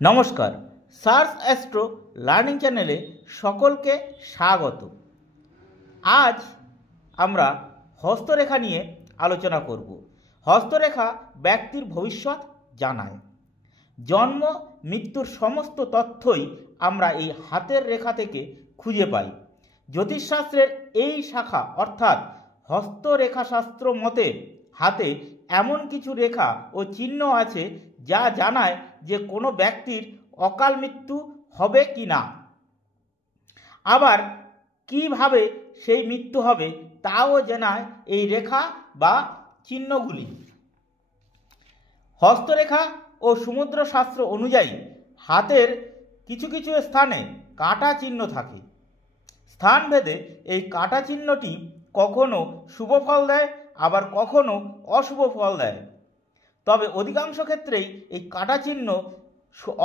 নমস্কার, search astro learning চ্যানেলে সকলকে স্বাগত। আজ আমরা হস্তরেখা নিয়ে আলোচনা করব। হস্তরেখা ব্যক্তির ভবিষ্যৎ জানায়। জন্ম মৃত্যুর সমস্ত তথ্যই আমরা এই হাতের রেখা থেকে খুঁজে পাই। জ্যোতিষশাস্ত্রের এই শাখা অর্থাৎ হস্তরেখাশাস্ত্র মতে হাতে এমন কিছু রেখা ও চিহ্ন আছে যা জানায় যে কোনো ব্যক্তির অকাল মৃত্যু হবে কি না। আবার কিভাবে সেই মৃত্যু হবে তাও জানায় এই রেখা বা চিহ্নগুলি। হস্তরেখা ও সমুদ্র শাস্ত্র অনুযায়ী হাতের কিছু কিছু স্থানে কাটা চিহ্ন থাকে। স্থানভেদে এই কাটা চিহ্নটি কখনো শুভ ফল দেয়, আবার কখনো অশুভ ফল দেয়। তবে অধিকাংশ ক্ষেত্রেই এই কাটা চিহ্ন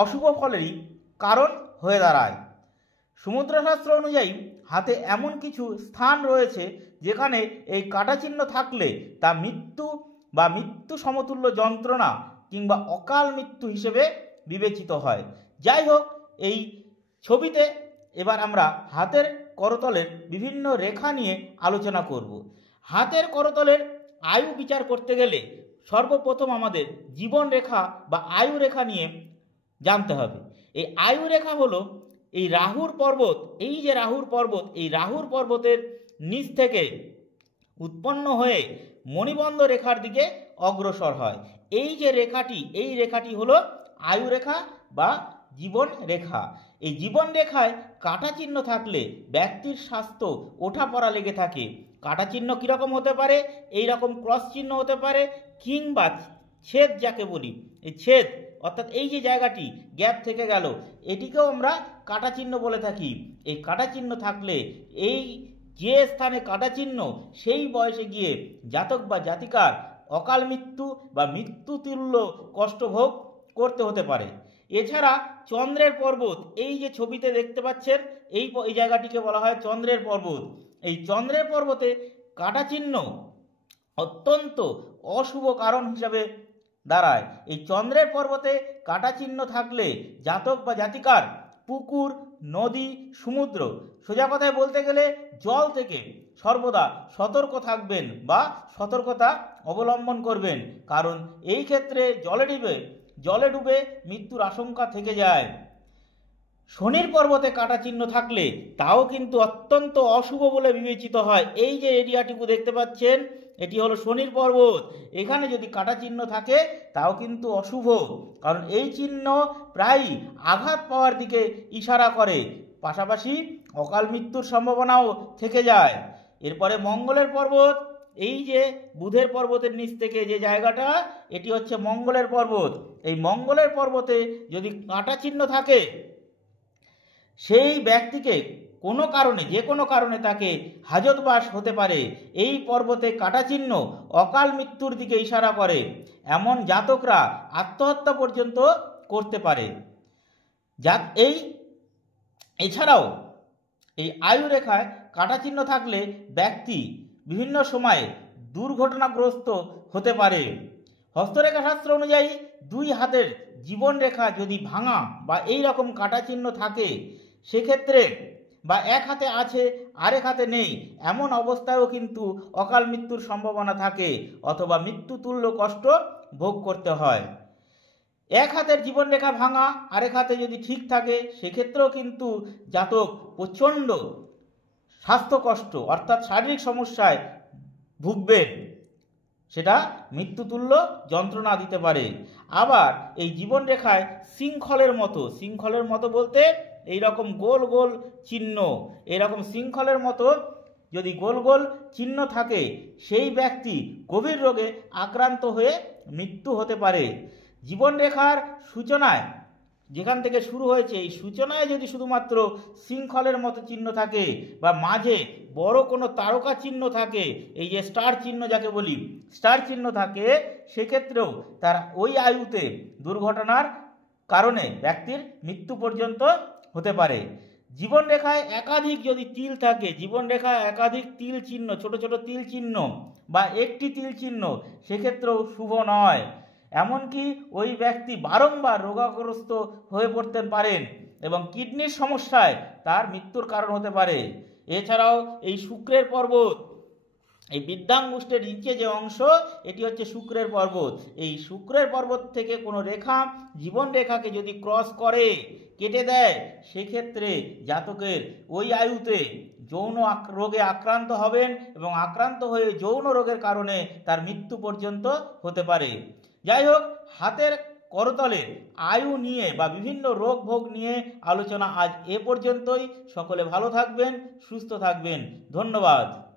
অশুভ ফলেরই কারণ হয়ে দাঁড়ায়। সমুদ্রশাস্ত্র অনুযায়ী হাতে এমন কিছু স্থান রয়েছে যেখানে এই কাটা চিহ্ন থাকলে তা মৃত্যু বা মৃত্যু সমতুল্য যন্ত্রণা কিংবা অকাল মৃত্যু হিসেবে বিবেচিত হয়। যাই হোক, এই ছবিতে এবার আমরা হাতের করতলের বিভিন্ন রেখা নিয়ে আলোচনা করব। হাতের করতলের আয়ু বিচার করতে গেলে সর্বপ্রথম আমাদের জীবন রেখা বা আয়ু রেখা নিয়ে জানতে হবে। এই আয়ু রেখা হলো এই রাহুর পর্বত, এই যে রাহুর পর্বত, এই রাহুর পর্বতের নিচ থেকে উৎপন্ন হয়ে মণিবন্ধ রেখার দিকে অগ্রসর হয়। এই যে রেখাটি, এই রেখাটি হলো আয়ু রেখা বা জীবন রেখা। এই জীবন রেখায় কাটা চিহ্ন থাকলে ব্যক্তির স্বাস্থ্য ওঠা পড়া লেগে থাকে। কাটা চিহ্ন কীরকম হতে পারে? এই রকম ক্রস চিহ্ন হতে পারে, কিংবা ছেদ যাকে বলি, এই ছেদ অর্থাৎ এই যে জায়গাটি গ্যাপ থেকে গেল, এটিকেও আমরা কাটা চিহ্ন বলে থাকি। এই কাটা চিহ্ন থাকলে এই যে স্থানে কাটা চিহ্ন, সেই বয়সে গিয়ে জাতক বা জাতিকার অকাল মৃত্যু বা মৃত্যুতুল্য কষ্টভোগ করতে হতে পারে। এছাড়া চন্দ্রের পর্বত, এই যে ছবিতে দেখতে পাচ্ছেন, এই জায়গাটিকে বলা হয় চন্দ্রের পর্বত। এই চন্দ্রের পর্বতে কাটা চিহ্ন অত্যন্ত অশুভ কারণ হিসাবে দাঁড়ায়। এই চন্দ্রের পর্বতে কাটা চিহ্ন থাকলে জাতক বা জাতিকার পুকুর, নদী, সমুদ্র, সোজা কথায় বলতে গেলে জল থেকে সর্বদা সতর্ক থাকবেন বা সতর্কতা অবলম্বন করবেন, কারণ এই ক্ষেত্রে জলে ডুবে মৃত্যুর আশঙ্কা থেকে যায়। শনির পর্বতে কাটা চিহ্ন থাকলে তাও কিন্তু অত্যন্ত অশুভ বলে বিবেচিত হয়। এই যে এরিয়াটুকু দেখতে পাচ্ছেন, এটি হলো শনির পর্বত। এখানে যদি কাটা চিহ্ন থাকে তাও কিন্তু অশুভ, কারণ এই চিহ্ন প্রায়ই আঘাত পাওয়ার দিকে ইশারা করে, পাশাপাশি অকাল মৃত্যুর সম্ভাবনাও থেকে যায়। এরপরে মঙ্গলের পর্বত, এই যে বুধের পর্বতের নিচ থেকে যে জায়গাটা, এটি হচ্ছে মঙ্গলের পর্বত। এই মঙ্গলের পর্বতে যদি কাটা চিহ্ন থাকে, সেই ব্যক্তিকে কোনো কারণে, যে কোনো কারণে তাকে হাজতবাস হতে পারে। এই পর্বতে কাটা চিহ্ন অকাল মৃত্যুর দিকে ইশারা করে। এমন জাতকরা আত্মহত্যা পর্যন্ত করতে পারে। এছাড়াও এই আয়ু রেখায় কাটা চিহ্ন থাকলে ব্যক্তি বিভিন্ন সময়ে দুর্ঘটনাগ্রস্ত হতে পারে। হস্তরেখা শাস্ত্র অনুযায়ী দুই হাতের জীবন রেখা যদি ভাঙা বা এই রকম কাটা চিহ্ন থাকে, সেক্ষেত্রে বা এক হাতে আছে আরেক হাতে নেই, এমন অবস্থায়ও কিন্তু অকাল মৃত্যুর সম্ভাবনা থাকে, অথবা মৃত্যুতুল্য কষ্ট ভোগ করতে হয়। এক হাতের জীবন রেখা ভাঙা, আরেক হাতে যদি ঠিক থাকে, সেক্ষেত্রেও কিন্তু জাতক প্রচণ্ড স্বাস্থ্য কষ্ট অর্থাৎ শারীরিক সমস্যায় ভুগবেন, সেটা মৃত্যুতুল্য যন্ত্রণা দিতে পারে। আবার এই জীবন রেখায় শৃঙ্খলের মতো বলতে এই রকম গোল গোল চিহ্ন, এরকম শৃঙ্খলের মতো যদি গোল গোল চিহ্ন থাকে, সেই ব্যক্তি গভীর রোগে আক্রান্ত হয়ে মৃত্যু হতে পারে। জীবন রেখার সূচনায়, যেখান থেকে শুরু হয়েছে, এই সূচনায় যদি শুধুমাত্র শৃঙ্খলের মতো চিহ্ন থাকে বা মাঝে বড় কোনো তারকা চিহ্ন থাকে, এই যে স্টার চিহ্ন যাকে বলি, স্টার চিহ্ন থাকে, সেক্ষেত্রেও তার ওই আয়ুতে দুর্ঘটনার কারণে ব্যক্তির মৃত্যু পর্যন্ত হতে পারে। জীবন রেখায় একাধিক যদি তিল থাকে, জীবন রেখায় একাধিক তিল চিহ্ন, ছোট ছোট তিল চিহ্ন বা একটি তিল চিহ্ন, সেক্ষেত্রেও শুভ নয়। এমনকি ওই ব্যক্তি বারংবার রোগাগ্রস্ত হয়ে পড়তে পারেন এবং কিডনির সমস্যায় তার মৃত্যুর কারণ হতে পারে। এছাড়াও এই শুক্রের পর্বত, এই বিদ্যাঙ্গুষ্ঠের নিচে যে অংশ, এটি হচ্ছে শুক্রের পর্বত। এই শুক্রের পর্বত থেকে কোনো রেখা জীবন রেখাকে যদি ক্রস করে, কেটে দেয়, সেক্ষেত্রে জাতকের ওই আয়ুতে যৌন রোগে আক্রান্ত হবেন এবং আক্রান্ত হয়ে যৌন রোগের কারণে তার মৃত্যু পর্যন্ত হতে পারে। যাই হোক, হাতের করতলে আয়ু নিয়ে বা বিভিন্ন রোগ ভোগ নিয়ে আলোচনা আজ এ পর্যন্তই। সকলে ভালো থাকবেন, সুস্থ থাকবেন। ধন্যবাদ।